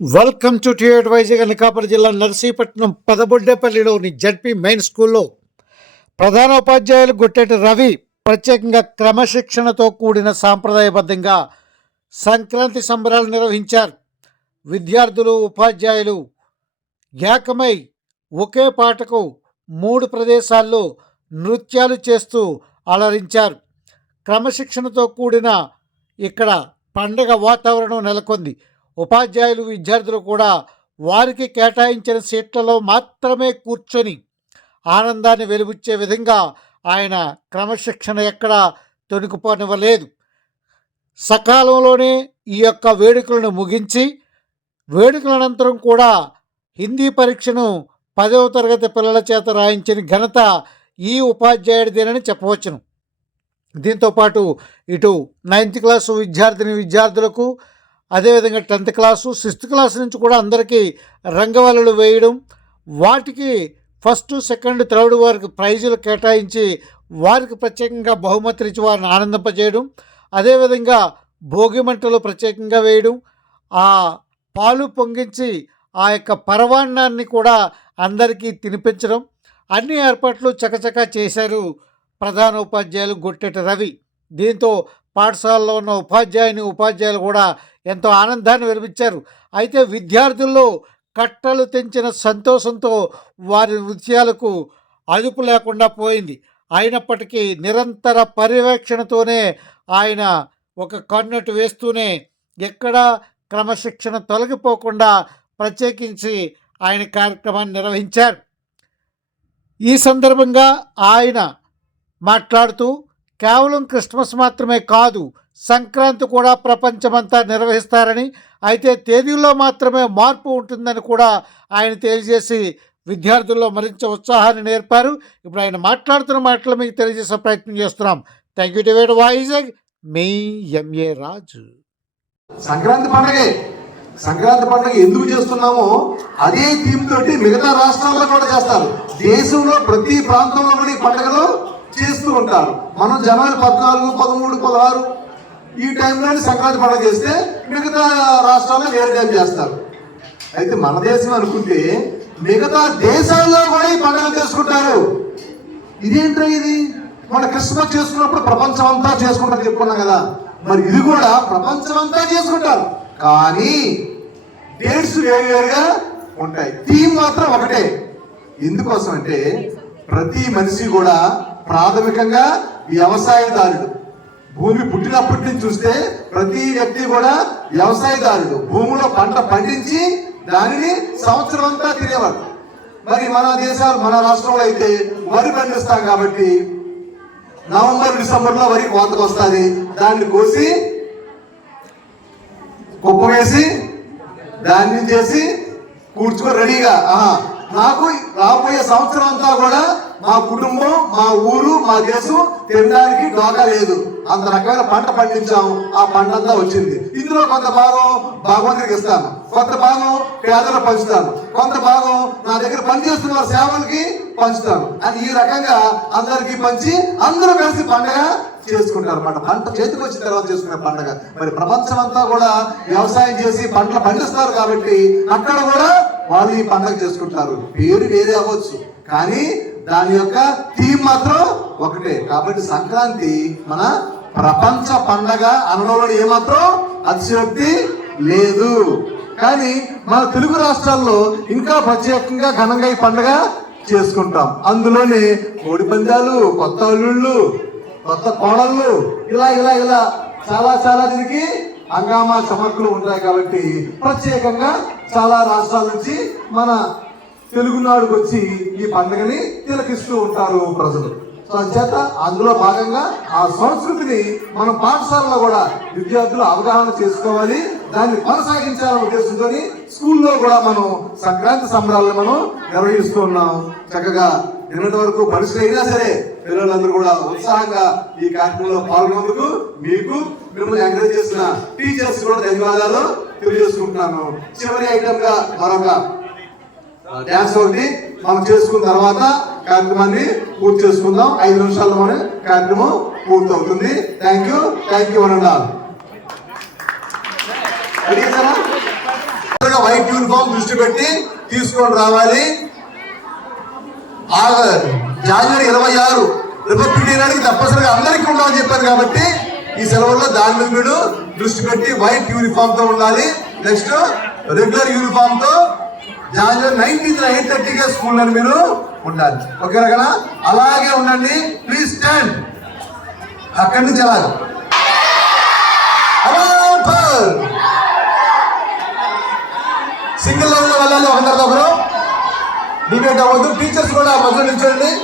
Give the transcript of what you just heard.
Welcome to టిఎడ్ వైజాగ్ అనకాపల్లి జిల్లా Narsipatnam పెదబొడ్డేపల్లిలోని ZP main స్కూల్లో ప్రధాన ఉపాధ్యాయులు గుట్టెటి రవి ప్రత్యేకంగా క్రమశిక్షణతో కూడిన సాంప్రదాయబద్ధంగా సంక్రాంతి సంబరాలు నిర్వహించారు విద్యార్థులు ఉపాధ్యాయులు ఏకమై ఒకే పాటకు మూడు ప్రదేశాల్లో నృత్యాలు చేస్తూ అలరించారు క్రమశిక్షణతో కూడిన ఇక్కడ పండగ వాతావరణం నెలకొంది ఉపాధ్యాయులు విద్యార్థులు కూడా వారికి కేటాయించిన సీట్లలో మాత్రమే కూర్చొని ఆనందాన్ని వెలుబుచ్చే విధంగా ఆయన క్రమశిక్షణ ఎక్కడా తొణికిపోనివ్వలేదు. సకాలంలోనే ఈ యొక్క వేడుకలను ముగించి వేడుకల అనంతరం కూడా హిందీ పరీక్షను పదవ తరగతి పిల్లల చేత రాయించిన ఘనత ఈ ఉపాధ్యాయుడిదేనని చెప్పవచ్చును. దీంతోపాటు ఇటు నైన్త్ క్లాసు విద్యార్థిని విద్యార్థులకు అదేవిధంగా టెన్త్ క్లాసు సిక్స్త్ క్లాస్ నుంచి కూడా అందరికీ రంగవల్లులు వేయడం వాటికి ఫస్ట్ సెకండ్ థర్డ్ వారికి ప్రైజులు కేటాయించి వారికి ప్రత్యేకంగా బహుమతులు ఇచ్చి వారిని ఆనందింపజేయడం అదేవిధంగా భోగి మంటలు ప్రత్యేకంగా వేయడం ఆ పాలు పొంగించి ఆ యొక్క పరవాన్నాన్ని కూడా అందరికీ తినిపించడం అన్ని ఏర్పాట్లు చకచకా చేశారు ప్రధాన ఉపాధ్యాయులు గొట్టెట రవి. దీంతో పాఠశాలలో ఉన్న ఉపాధ్యాయుని ఉపాధ్యాయులు కూడా ఎంతో ఆనందాన్ని వినిపించారు అయితే విద్యార్థుల్లో కట్టలు తెంచిన సంతోషంతో వారి నృత్యాలకు అదుపు లేకుండా పోయింది. అయినప్పటికీ నిరంతర పర్యవేక్షణతోనే ఆయన ఒక కన్నట్టు వేస్తూనే ఎక్కడా క్రమశిక్షణ తొలగిపోకుండా ప్రత్యేకించి ఆయన కార్యక్రమాన్ని నిర్వహించారు. ఈ సందర్భంగా ఆయన మాట్లాడుతూ కేవలం క్రిస్మస్ మాత్రమే కాదు సంక్రాంతి కూడా ప్రపంచమంతా నిర్వహిస్తారని అయితే తేదీల్లో మాత్రమే మార్పు ఉంటుందని కూడా ఆయన తెలియజేసి విద్యార్థుల్లో మరింత ఉత్సాహాన్ని నేర్పారు. ఇప్పుడు ఆయన మాట్లాడుతున్న మాటలు మీకు తెలియజేసే ప్రయత్నం చేస్తున్నాం. థ్యాంక్ యూ టు వైజాగ్ మీ ఎంఏ రాజు. సంక్రాంతి పండుగ సంక్రాంతి పండుగ ఎందుకు చేస్తున్నామో అదే థీమ్ తోటి మిగతా రాష్ట్రాల్లో కూడా చేస్తారు. దేశంలో ప్రతి ప్రాంతంలో కూడా ఈ పండుగలు చేస్తూ ఉంటారు. మనం జనవరి పద్నాలుగు పదమూడు పదహారు ఈ టైంలోనే సంక్రాంతి పండుగ చేస్తే మిగతా రాష్ట్రాల్లో వేరే టైం చేస్తారు. అయితే మన దేశం అనుకుంటే మిగతా దేశాల్లో కూడా ఈ పండుగలు చేసుకుంటారు. ఇదేంట్రా ఇది? మన క్రిస్మస్ చేసుకున్నప్పుడు ప్రపంచం అంతా చేసుకుంటారు చెప్పుకున్నాం కదా. మరి ఇది కూడా ప్రపంచం అంతా చేసుకుంటారు. కానీ డేట్స్ వేరువేరుగా ఉంటాయి. థీమ్ మాత్రం ఒకటే. ఎందుకోసం అంటే ప్రతి మనిషి కూడా ప్రాథమికంగా వ్యవసాయదారుడు. భూమి పుట్టినప్పటి నుంచి చూస్తే ప్రతి వ్యక్తి కూడా వ్యవసాయదారుడు. భూమిలో పంట పండించి దానిని సంవత్సరం అంతా తినేవాడు. మరి మన దేశాలు మన రాష్ట్రంలో అయితే వరి పండిస్తాం కాబట్టి నవంబర్ డిసెంబర్లో వరి కోతకు వస్తుంది. దాన్ని కోసి కుప్ప వేసి దాన్ని చేసి కూర్చుకొని రెడీగా. నాకు రాబోయే సంవత్సరం అంతా కూడా మా కుటుంబం మా ఊరు మా దేశం తినడానికి డోకా లేదు. అంత రకమైన పంట పండించాము. ఆ పంట అంతా వచ్చింది. ఇందులో కొంత భాగం భగవంతుడికి ఇస్తాను. కొంత భాగం పేదలు పంచుతాను. కొంత భాగం నా దగ్గర పనిచేస్తున్న సేవలకి పంచుతాను. అని ఈ రకంగా అందరికీ పంచి అందరూ కలిసి పండగ చేసుకుంటారు అన్నమాట పంట చేతికి వచ్చిన తర్వాత చేసుకునే పండగ. మరి ప్రపంచం అంతా కూడా వ్యవసాయం చేసి పంటలు పండిస్తారు కాబట్టి అక్కడ కూడా వాళ్ళు ఈ పండగ చేసుకుంటారు. పేరు వేరే అవ్వచ్చు. కానీ దాని యొక్క థీమ్ మాత్రం ఒకటే. కాబట్టి సంక్రాంతి మన ప్రపంచ పండగ అనడంలో ఏమాత్రం అతిశయోక్తి లేదు. కానీ మన తెలుగు రాష్ట్రాల్లో ఇంకా ప్రత్యేకంగా ఘనంగా ఈ పండగ చేసుకుంటాం. అందులోనే కోడి పందాలు కొత్త అల్లుళ్ళు కొత్త కోడళ్ళు ఇలా ఇలా ఇలా చాలా చాలా దీనికి హంగామా చమక్కులు ఉంటాయి కాబట్టి ప్రత్యేకంగా చాలా రాష్ట్రాల నుంచి మన తెలుగునాడుకు వచ్చి ఈ పండుగని తిలకిస్తూ ఉంటారు ప్రజలు. సో అంచేత అందులో భాగంగా ఆ సంస్కృతిని మనం పాఠశాలలో కూడా విద్యార్థులు అవగాహన చేసుకోవాలి. దాన్ని కొనసాగించాలనే ఉద్దేశంతో స్కూల్లో కూడా మనం సంక్రాంతి సంబరాలను మనం నిర్వహిస్తూ ఉన్నాం. చక్కగా నిన్నటి వరకు పరిస్థితి అయినా సరే పిల్లలందరూ కూడా ఉత్సాహంగా ఈ కార్యక్రమంలో పాల్గొన్నందుకు మీకు మిమ్మల్ని ఎంకరేజ్ చేసిన టీచర్స్ కూడా ధన్యవాదాలు తెలియజేసుకుంటున్నాను. చివరి ఐటమ్గా మరొక డ్యాన్స్ ఒకటి మనం చేసుకున్న తర్వాత కార్యక్రమాన్ని పూర్తి చేసుకుందాం. ఐదు నిమిషాల్లో మన కార్యక్రమం పూర్తి అవుతుంది థ్యాంక్ యూ థ్యాంక్ యూ అనండి వైట్ యూనిఫామ్ దృష్టి పెట్టి తీసుకొని రావాలి. ఆ జనవరి ఇరవై ఆరు. రిపబ్లిక్ డే నాటికి తప్పనిసరిగా అందరికీ ఉండాలని చెప్పారు కాబట్టి ఈ సెలవుల్లో దాని మీద మీరు దృష్టి పెట్టి వైట్ యూనిఫామ్తో ఉండాలి. నెక్స్ట్ రెగ్యులర్ యూనిఫామ్తో జనవరి నైన్టీన్త్ ఎయిట్ థర్టీకే స్కూల్ అని మీరు ఉండాలి. ఓకేనా కదా? అలాగే ఉండండి. ప్లీజ్ స్టాండ్ అక్కడి నుంచి అలాగే. సింగిల్ లైన్లో వెళ్ళాలి ఒకరి ఒకరు. డిబేట్ అవ్వద్దు. టీచర్స్ కూడా మధ్యలో నిల్చోండి.